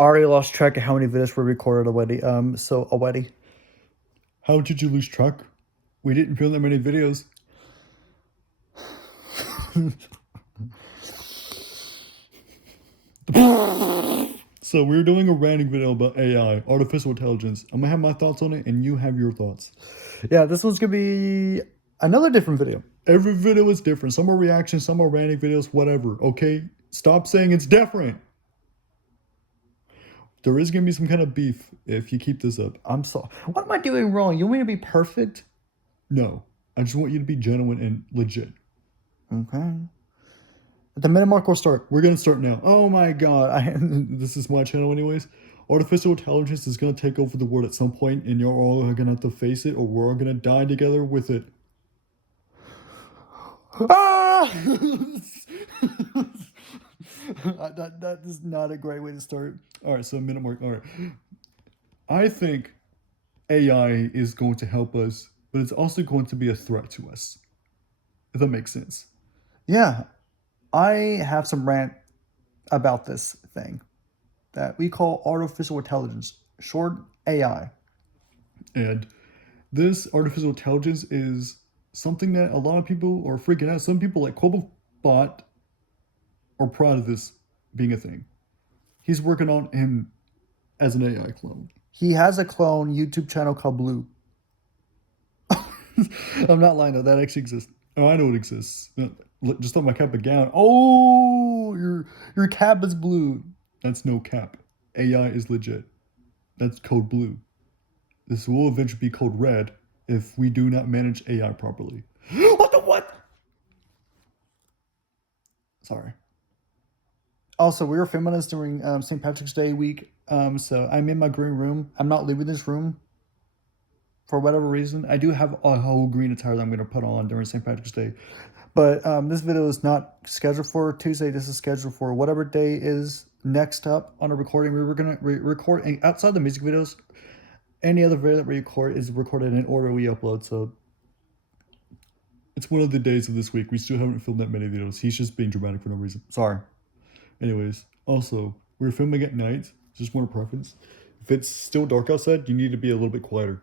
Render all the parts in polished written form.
already lost track of how many videos were recorded already. So already. How did you lose track? We didn't film that many videos. So we're doing a ranting video about AI, artificial intelligence. I'm gonna have my thoughts on it, and you have your thoughts. Yeah, this one's gonna be another different video. Every video is different. Some are reactions, some are ranting videos, whatever. Okay, stop saying it's different. There is gonna be some kind of beef if you keep this up. I'm sorry. What am I doing wrong? You want me to be perfect? No, I just want you to be genuine and legit. Okay. At the minute mark, we'll start. We're gonna start now. Oh my god, this is my channel anyways. Artificial intelligence is gonna take over the world at some point, and you're all gonna have to face it, or we're all gonna die together with it. Ah! that is not a great way to start. All right, so minute mark. All right, I think AI is going to help us, but it's also going to be a threat to us. If that makes sense. Yeah, I have some rant about this thing that we call artificial intelligence, short AI. And this artificial intelligence is something that a lot of people are freaking out. Some people like Quibblebot are proud of this being a thing. He's working on him as an AI clone. He has a clone YouTube channel called Blue. I'm not lying though, that actually exists. Oh, I know it exists. Just on my cap and gown. Oh, your cap is blue. That's no cap. AI is legit. That's code blue. This will eventually be code red if we do not manage AI properly. What the what? Sorry. Also, we were filming this during St. Patrick's Day week. So I'm in my green room. I'm not leaving this room for whatever reason. I do have a whole green attire that I'm going to put on during St. Patrick's Day. But this video is not scheduled for Tuesday. This is scheduled for whatever day is next up on a recording. We were going to record outside the music videos. Any other video that we record is recorded in order we upload. So it's one of the days of this week. We still haven't filmed that many videos. He's just being dramatic for no reason. Sorry. Anyways, also, we're filming at night. Just one preference. If it's still dark outside, you need to be a little bit quieter.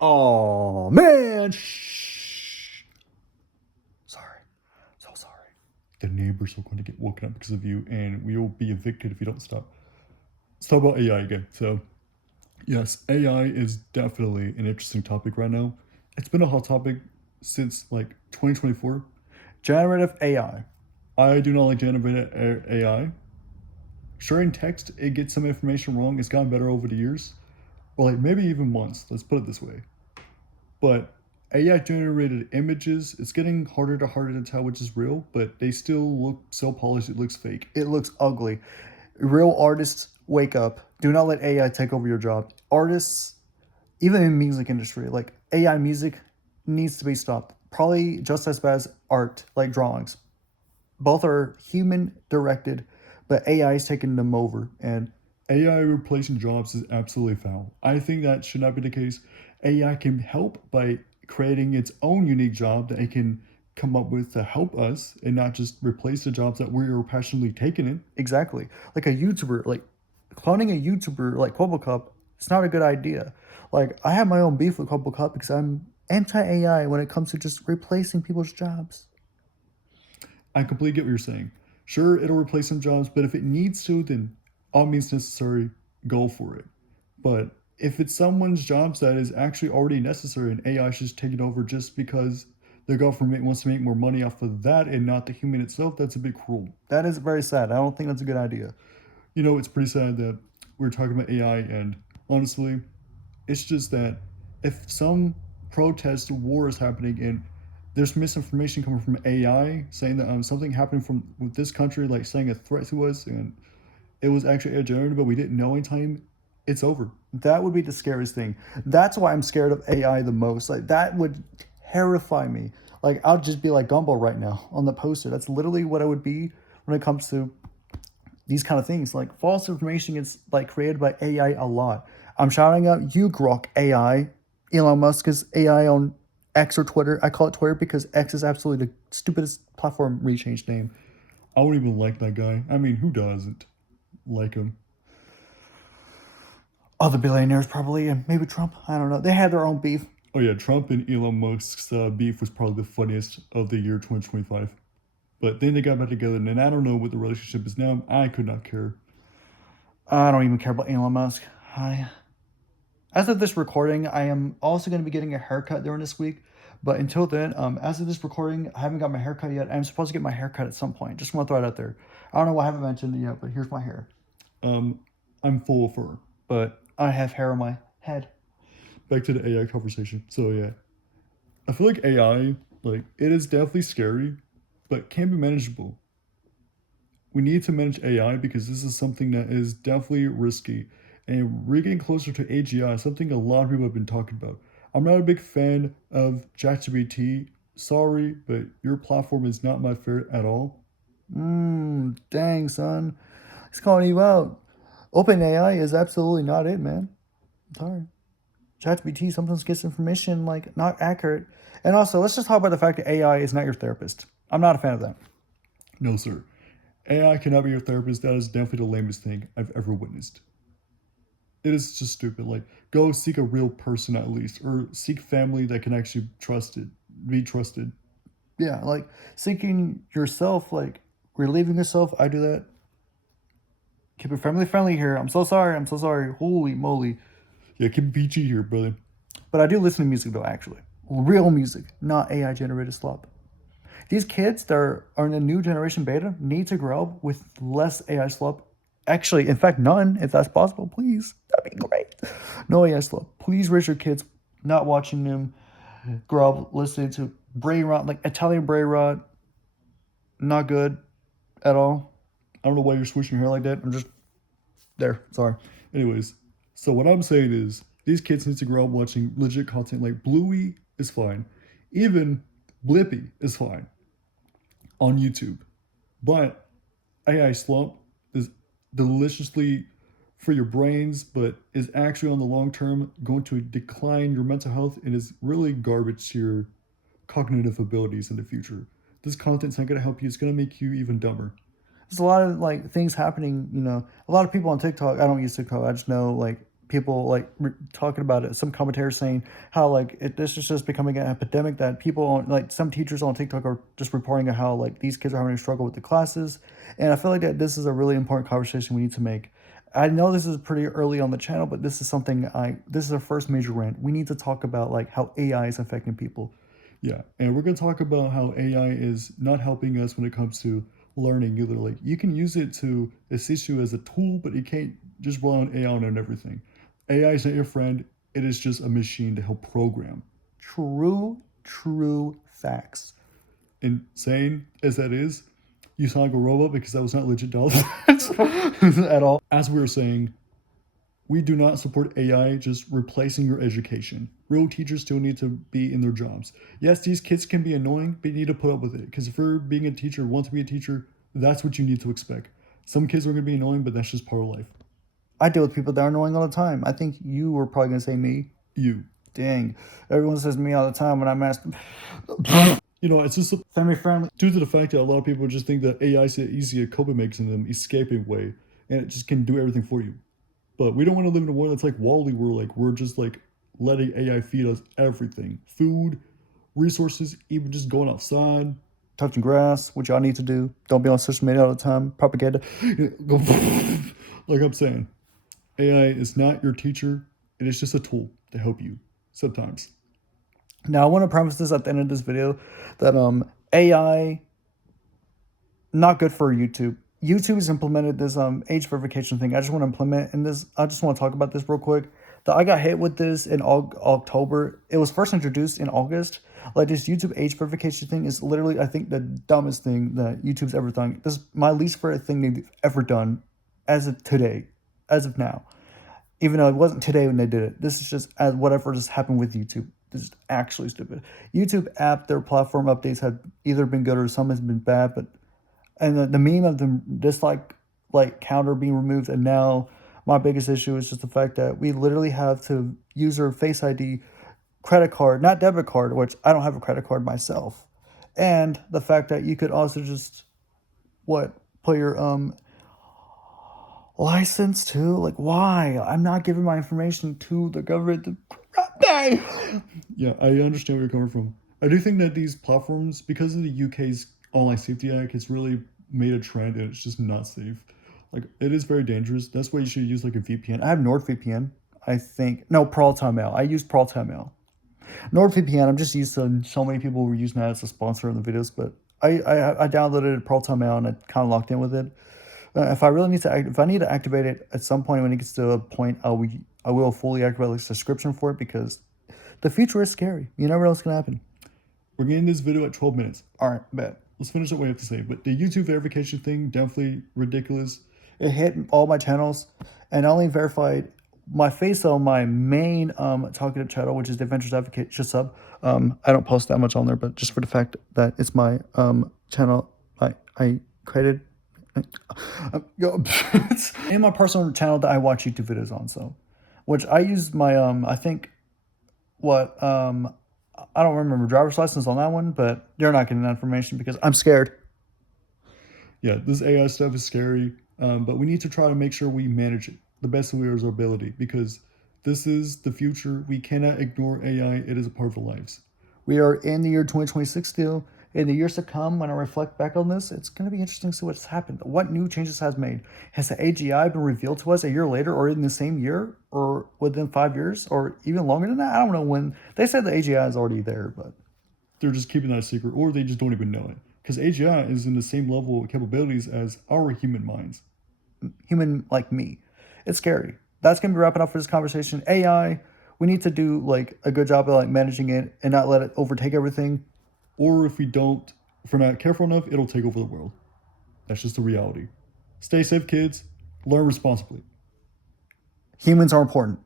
Oh, man. Shh. Sorry. So sorry. The neighbors are going to get woken up because of you, and we will be evicted if you don't stop. Let's talk about AI again. So, yes, AI is definitely an interesting topic right now. It's been a hot topic since like 2024. Generative AI. I do not like generative AI. Sure, in text, it gets some information wrong. It's gotten better over the years. Or like maybe even once. Let's put it this way. But AI generated images, it's getting harder to tell which is real, but they still look so polished it looks fake. It looks ugly. Real artists, wake up. Do not let AI take over your job. Artists, even in the music industry, like AI music needs to be stopped. Probably just as bad as art, like drawings. Both are human directed, but AI is taking them over. And AI replacing jobs is absolutely foul. I think that should not be the case. AI can help by creating its own unique job that it can come up with to help us and not just replace the jobs that we are passionately taking in. exactly. Like a YouTuber, like cloning a YouTuber like Cup, it's not a good idea. Like I have my own beef with Cup because I'm anti-AI when it comes to just replacing people's jobs. I completely get what you're saying. Sure, it'll replace some jobs, but if it needs to, then all means necessary, go for it. But if it's someone's jobs that is actually already necessary and AI should just take it over just because the government wants to make more money off of that and not the human itself, that's a bit cruel. That is very sad. I don't think that's a good idea. You know, it's pretty sad that we're talking about AI, and honestly, it's just that if some protest war is happening and there's misinformation coming from AI saying that something happened from with this country, like saying a threat to us, and it was actually AI generated, but we didn't know in time, it's over. That would be the scariest thing. That's why I'm scared of AI the most. Like that would terrify me. Like I'll just be like Gumball right now on the poster. That's literally what I would be when it comes to these kind of things. Like false information is like created by AI a lot. I'm shouting out you Grok AI. Elon Musk's AI on X or Twitter. I call it Twitter because X is absolutely the stupidest platform rechanged name. I don't even like that guy. I mean, who doesn't like him? Other billionaires probably, and maybe Trump. I don't know. They had their own beef. Oh yeah, Trump and Elon Musk's beef was probably the funniest of the year 2025. But then they got back together, and I don't know what the relationship is now. I could not care. I don't even care about Elon Musk. I, as of this recording, I am also going to be getting a haircut during this week. But until then, as of this recording, I haven't got my haircut yet. I'm supposed to get my haircut at some point. Just want to throw it out there. I don't know why I haven't mentioned it yet, but here's my hair. Um, I'm full of fur. But I have hair on my head. Back to the AI conversation. So yeah, I feel like AI, like it is definitely scary, but can be manageable. We need to manage AI because this is something that is definitely risky. And we're getting closer to AGI, something a lot of people have been talking about. I'm not a big fan of ChatGPT. Sorry, but your platform is not my favorite at all. Dang, son. He's calling you out. OpenAI is absolutely not it, man. I'm sorry. ChatGPT sometimes gets information like not accurate. And also, let's just talk about the fact that AI is not your therapist. I'm not a fan of that. No, sir. AI cannot be your therapist. That is definitely the lamest thing I've ever witnessed. It is just stupid. Like, go seek a real person at least, or seek family that can actually be trusted. Yeah, like seeking yourself, like relieving yourself. I do that. Keep it family friendly here. I'm so sorry. I'm so sorry. Holy moly. Yeah, keep it PG here, brother. But I do listen to music though, actually. Real music, not AI generated slop. These kids that are in the new generation beta need to grow up with less AI slop. Actually, in fact, none, if that's possible, please. That'd be great. No AI slop. Please raise your kids not watching them grow up listening to brain rot, like Italian brain rot. Not good at all. I don't know why you're swishing your hair like that. I'm just there. Sorry. Anyways, so what I'm saying is these kids need to grow up watching legit content. Like Bluey is fine, even Blippy is fine on YouTube, but AI slump is deliciously for your brains, but is actually on the long term going to decline your mental health and is really garbage to your cognitive abilities in the future. This content's not going to help you. It's going to make you even dumber. There's a lot of like things happening. A lot of people on TikTok. I don't use TikTok. I just know like people like talking about it. Some commentators saying how like this is just becoming an epidemic that people on like some teachers on TikTok are just reporting on how like these kids are having a struggle with the classes. And I feel like that this is a really important conversation we need to make. I know this is pretty early on the channel, but this is something this is our first major rant. We need to talk about like how AI is affecting people. Yeah, and we're going to talk about how AI is not helping us when it comes to learning either. Like, you can use it to assist you as a tool, but you can't just rely on AI on everything. AI is not your friend, it is just a machine to help program. True facts. Insane as that is, you sound like a robot because that was not legit dollars At all. As we were saying, we do not support AI just replacing your education. Real teachers still need to be in their jobs. Yes, these kids can be annoying, but you need to put up with it. Because if you're being a teacher, want to be a teacher, that's what you need to expect. Some kids are going to be annoying, but that's just part of life. I deal with people that are annoying all the time. I think you were probably gonna say me. You. Dang. Everyone says me all the time when I'm asked. It's just Family friendly. due to the fact that a lot of people just think that AI is the easier coping mechanism, escaping way, and it just can do everything for you. But we don't want to live in a world that's like Wally, where like we're just like letting AI feed us everything, food, resources, even just going outside. Touching grass, which y'all need to do. Don't be on social media all the time. Propaganda. Like I'm saying, AI is not your teacher. It is just a tool to help you sometimes. Now I want to preface this at the end of this video that AI not good for YouTube. YouTube has implemented this age verification thing. I just want to implement in this. I just want to talk about this real quick. That I got hit with this in October. It was first introduced in August. Like this YouTube age verification thing is literally, I think, the dumbest thing that YouTube's ever done. This is my least favorite thing they've ever done, as of today, as of now. Even though it wasn't today when they did it. This is just as whatever just happened with YouTube. This is actually stupid. YouTube app, their platform updates have either been good or some has been bad, but and the meme of the dislike like counter being removed, and now my biggest issue is just the fact that we literally have to use our Face ID, credit card, not debit card, which I don't have a credit card myself, and the fact that you could also just what put your license too. Like, why? I'm not giving my information to the government. Yeah, I understand where you're coming from. I do think that these platforms, because of the UK's Online Safety Act, it's really made a trend and it's just not safe. Like it is very dangerous. That's why you should use like a VPN. I have NordVPN. I think no ProtonMail. I use ProtonMail. NordVPN. I'm just used to so many people were using that as a sponsor in the videos, but I downloaded ProtonMail and I kind of locked in with it. If I really need to if I need to activate it at some point when it gets to a point, I will fully activate like subscription for it because the future is scary. You never know what's gonna happen. We're getting this video at 12 minutes. All right, bet. Let's finish up what we have to say. But the YouTube verification thing, definitely ridiculous. It hit all my channels, and I only verified my face on my main talkative channel, which is the Adventures Advocate. Just sub. I don't post that much on there, but just for the fact that it's my channel, I created. In my personal channel that I watch YouTube videos on, so which I use my I think what I don't remember driver's license on that one, but you're not getting that information because I'm scared. Yeah, this AI stuff is scary, but we need to try to make sure we manage it the best way as our ability because this is the future. We cannot ignore AI. It is a part of our lives. We are in the year 2026 still. In the years to come, when I reflect back on this, it's going to be interesting to see what's happened. What new changes has made? Has the AGI been revealed to us a year later, or in the same year, or within 5 years, or even longer than that? I don't know when. They said the AGI is already there, but They're just keeping that a secret, or they just don't even know it. Because AGI is in the same level of capabilities as our human minds. human like me, it's scary. That's going to be wrapping up for this conversation. AI, we need to do like a good job of like managing it and not let it overtake everything. Or if we don't, if we're not careful enough, it'll take over the world. That's just the reality. Stay safe, kids. Learn responsibly. Humans are important.